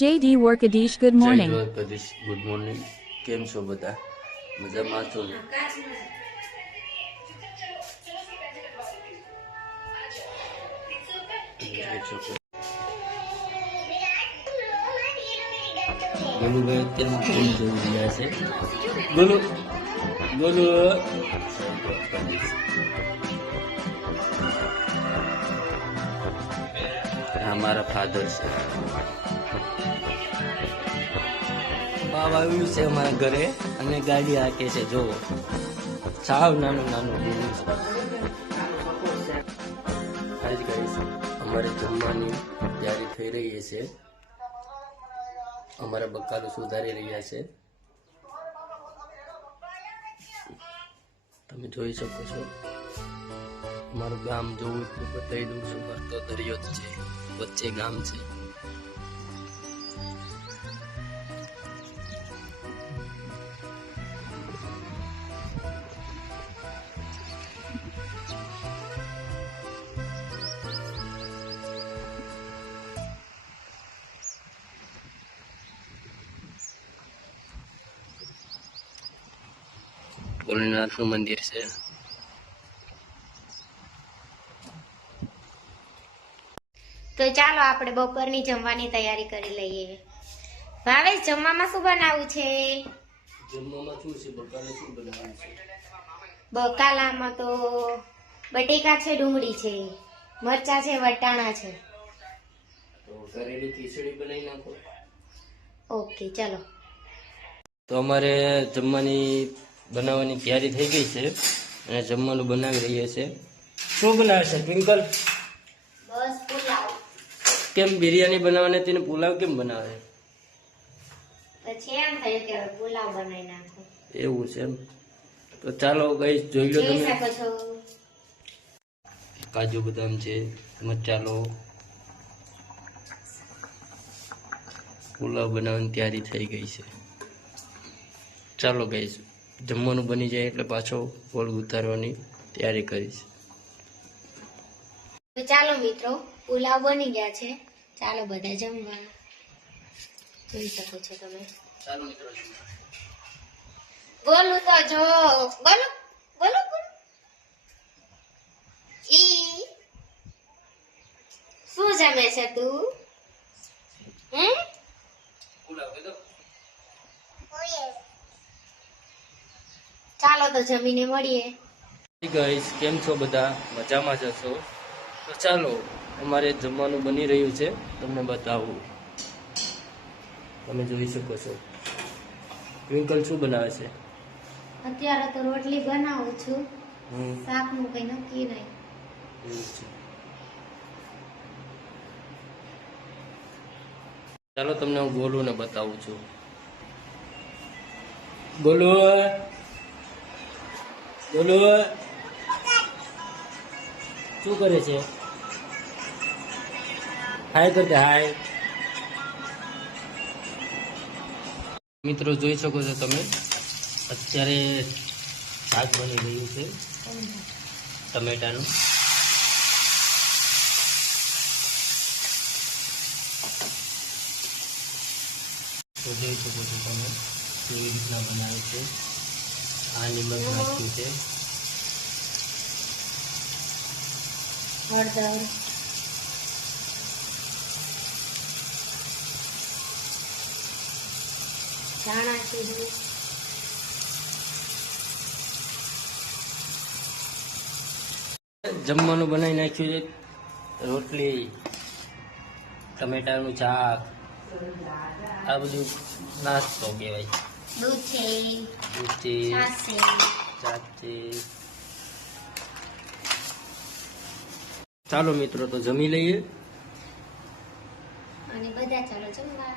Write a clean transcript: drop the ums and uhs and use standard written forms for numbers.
JD Workadish, good morning. જય Dwarkadhish, good morning. કેમ છો બધા? મજામાં છો ને? ગોલુભાઈ અત્યારમાં ફોન જોઈ રહ્યા છે. ગોલુ ગોલુ આ મારા ફાધર છે. બાપ આવ્યું છે અમારા ઘરે અને ગાડી હાકે છે. જોવો, સાવ નાનું નાનું બોલું છે. આજ ગાઈસ અમારે જમવાની તૈયારી થઈ રહી છે. અમારા બકાલો સુધારી રહ્યા છે. તમે જોઈ શકો છો. અમારું ગામ જોવું એટલું બતાવી દઉં છું. ભરતો દરિયો જ છે, વચ્ચે ગામ છે. ભોલેનાથનું મંદિર છે. તો ચાલો આપણે બપોરની જમવાની તૈયારી કરી લઈએ. ભાવેશ, જમવામાં શું બનાવવું છે? જમવામાં શું છે? બકાલે શું બનાવ્યું છે? બકાલામાં તો બટેકા છે, ડુંગળી છે, મરચા છે, વટાણા છે. તો કરેલી ખીચડી બનાવી નાખો. ઓકે, ચાલો. તો અમારે બનાવવાની તૈયારી થઈ ગઈ છે અને જમવાનું બનાવી રહીએ છે. શું બનાવે છે ટ્વિંકલ? બસ પુલાવ. કેમ બિરયાની બનાવવાની તેને પુલાવ કેમ બનાવે? પછી એમ થયું કે હવે પુલાવ બનાવી નાખો. એવું છે એમ? તો ચાલો ગાઈસ, જોઈ લો જોઈ તમે. શકો છો. કાજુ બદામ છે, મસાલો. પુલાવ બનાવવાની તૈયારી થઈ ગઈ છે. ચાલો ગાઈસ, જમવાનું બની જાય એટલે પાછો ગોળ ઉતારવાની તૈયારી કરીશ. તો ચાલો મિત્રો, પુલાવ બની ગયા છે. ચાલો બધા જમવા. જોઈ શકો છો તમે. ચાલો મિત્રો, બોલું તો જો. બોલો બોલો બોલો. ઈ શું જમે છે તું? પુલાવ કીધો. ચાલો તો જમીને મળીએ. ગાઈસ, કેમ છો બધા? મજામાં જશો? તો ચાલો, અમારે જમવાનું બની રહ્યું છે, તમને બતાવું. તમે જોઈ શકો છો. ટ્વિંકલ શું બનાવે છે? અત્યારે તો રોટલી બનાવું છું. હમ, શાક નું કઈ નક્કી નહીં. એવું છે. ચાલો, તમને હું ગોલુને બતાવું છું. ગોલુ ગોલુ શું કરે છે? હાય કરતે હાય. મિત્રો જોઈ શકો છો તમે, અત્યારે શાક બની રહ્યું છે ટમેટાનું. તો જોઈ શકો છો તમે કેવી રીતના બનાવે છે. આ નિમક નાખ્યું છે. હળદર, ધાણા જીરું, જમવાનું બનાવી નાખ્યું છે. રોટલી, ટમેટાનું શાક, આ બધું નાસ્તો કહેવાય. દૂધ છે, દૂધ છે, છાશ છે. શાક છે. ચાલો મિત્રો, તો જમી લઈએ. અને બધા ચાલો જમવા.